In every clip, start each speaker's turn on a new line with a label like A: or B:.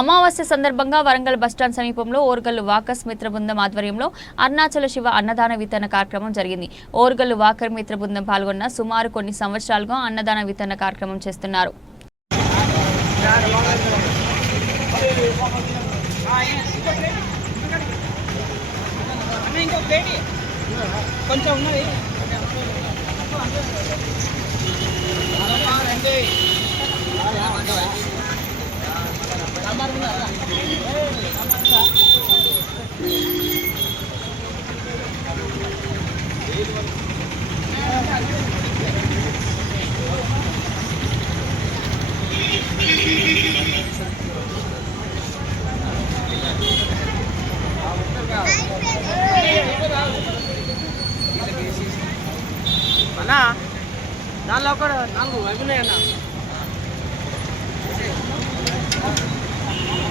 A: అమావాస్య సందర్భంగా వరంగల్ బస్టాండ్ సమీపంలో ఓర్గల్లు వాకర్స్ మిత్ర బృందం ఆధ్వర్యంలో అరుణాచల శివ అన్నదాన వితరణ కార్యక్రమం జరిగింది. ఓర్గల్లు వాకర్ మిత్ర బృందం పాల్గొన్న సుమారు కొన్ని సంవత్సరాలుగా అన్నదాన వితరణ కార్యక్రమం చేస్తున్నారు.
B: కొంచెం ఉన్నది. అన్నా దానిలో కూడా నాలుగు అవి
C: అన్నా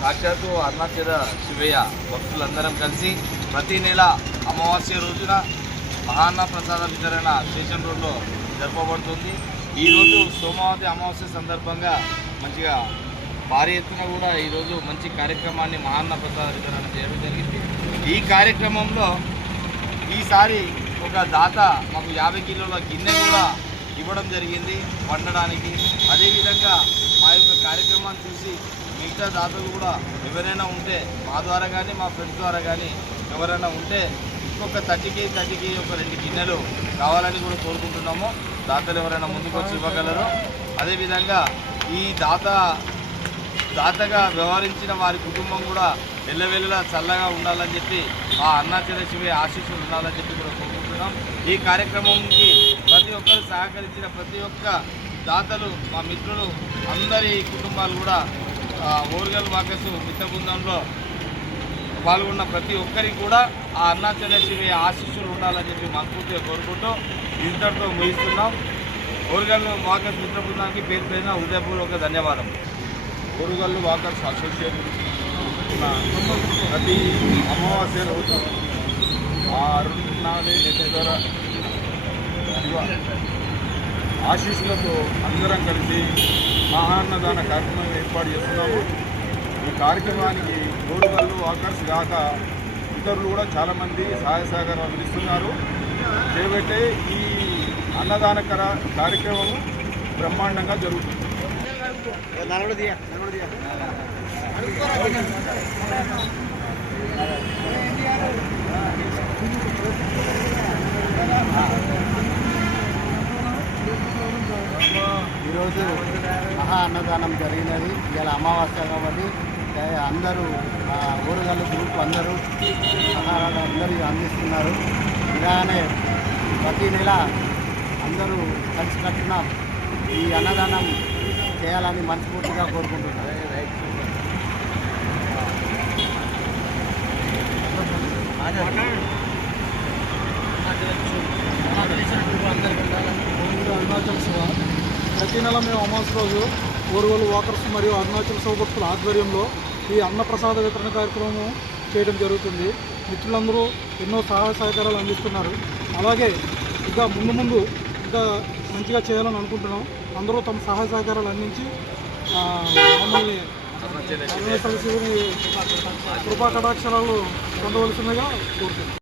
C: సాక్షాత్తు అరుణాచల శివయ్య భక్తులందరం కలిసి ప్రతి నెల అమావాస్య రోజున మహాన్న ప్రసాద వితరణ స్టేషన్ రోడ్లో జరపబడుతుంది. ఈరోజు సోమవతి అమావాస్య సందర్భంగా మంచిగా భారీ ఎత్తున కూడా ఈరోజు మంచి కార్యక్రమాన్ని మహాన్న ప్రసాద వితరణ చేయడం జరిగింది. ఈ కార్యక్రమంలో ఈసారి ఒక దాత మాకు యాభై కిలోల గిన్నె కూడా ఇవ్వడం జరిగింది వండడానికి. అదేవిధంగా మా యొక్క కార్యక్రమాన్ని చూసి మిగతా దాతలు కూడా ఎవరైనా ఉంటే మా ద్వారా కానీ మా ఫ్రెండ్స్ ద్వారా కానీ ఎవరైనా ఉంటే ఇంకొక థర్టీకి థర్టీకి ఒక రెండు గిన్నెలు కావాలని కూడా కోరుకుంటున్నాము. దాతలు ఎవరైనా ముందుకు వచ్చి ఇవ్వగలరు. అదేవిధంగా ఈ దాత దాతగా వ్యవహరించిన వారి కుటుంబం కూడా వెళ్ళవెళ్ళలా చల్లగా ఉండాలని చెప్పి ఆ అన్నా శివే ఆశీస్సులు ఉండాలని చెప్పి కూడా కోరుకుంటున్నాం. ఈ కార్యక్రమంకి ప్రతి ఒక్కరు సహకరించిన ప్రతి ఒక్క దాతలు మా మిత్రులు అందరి కుటుంబాలు కూడా ఓరుగల్ వాకసు మిత్ర బృందంలో పాల్గొన్న ప్రతి ఒక్కరికి కూడా ఆ అన్నాచల శివే ఆశీస్సులు ఉండాలని చెప్పి మనస్ఫూర్తిగా కోరుకుంటూ ఇంతటితో ముగిస్తున్నాం. ఓరుగల్లు వాకస్ మిత్ర బృందానికి పేరు పేరున హృదయపూర్వక ధన్యవాదం.
D: ఓరుగల్లు వాకర్స్ అసోసియేషన్ ప్రతి అమావాస్య రోజు ఆ ద్వారా ఆశీస్సులతో అందరం కలిసి మహాన్నదాన కార్యక్రమం ఏర్పాటు చేస్తున్నాము. ఈ కార్యక్రమానికి ఓరుగల్లు వాకర్స్ కాక ఇతరులు కూడా చాలామంది సహాయ సహకారం అందిస్తున్నారు. చేపట్టే ఈ అన్నదాన కార్యక్రమం బ్రహ్మాండంగా జరుగుతుంది.
E: ఈరోజు మహా అన్నదానం జరిగినది. ఇలా అమావాస్య కాబట్టి అందరూ ఊరుగల్లు గ్రూప్ అందరూ సహారాలు అందరూ అందిస్తున్నారు. ఇలానే ప్రతి నెల అందరూ కలిసి కట్టిన ఈ అన్నదానం చేయాలని మనస్ఫూర్తిగా కోరుకుంటున్నారు
F: అరుణాచల్ శివ ప్రతి నెల మేము అమావాస రోజు ఊరుగోలు వాకర్స్ మరియు అరుణాచల్ సౌభక్తుల ఆధ్వర్యంలో ఈ అన్నప్రసాద వితరణ కార్యక్రమం చేయడం జరుగుతుంది. మిత్రులందరూ ఎన్నో సహాయ సహకారాలు అందిస్తున్నారు. అలాగే ఇంకా ముందు ముందు ఇంకా మంచిగా చేయాలని అనుకుంటున్నాం. అందరూ తమ సహాయ సహకారాలు అందించి మమ్మల్ని అరుణాచల శివుని కృపా కటాక్షరాలు పొందవలసిందిగా కోరుతున్నాం.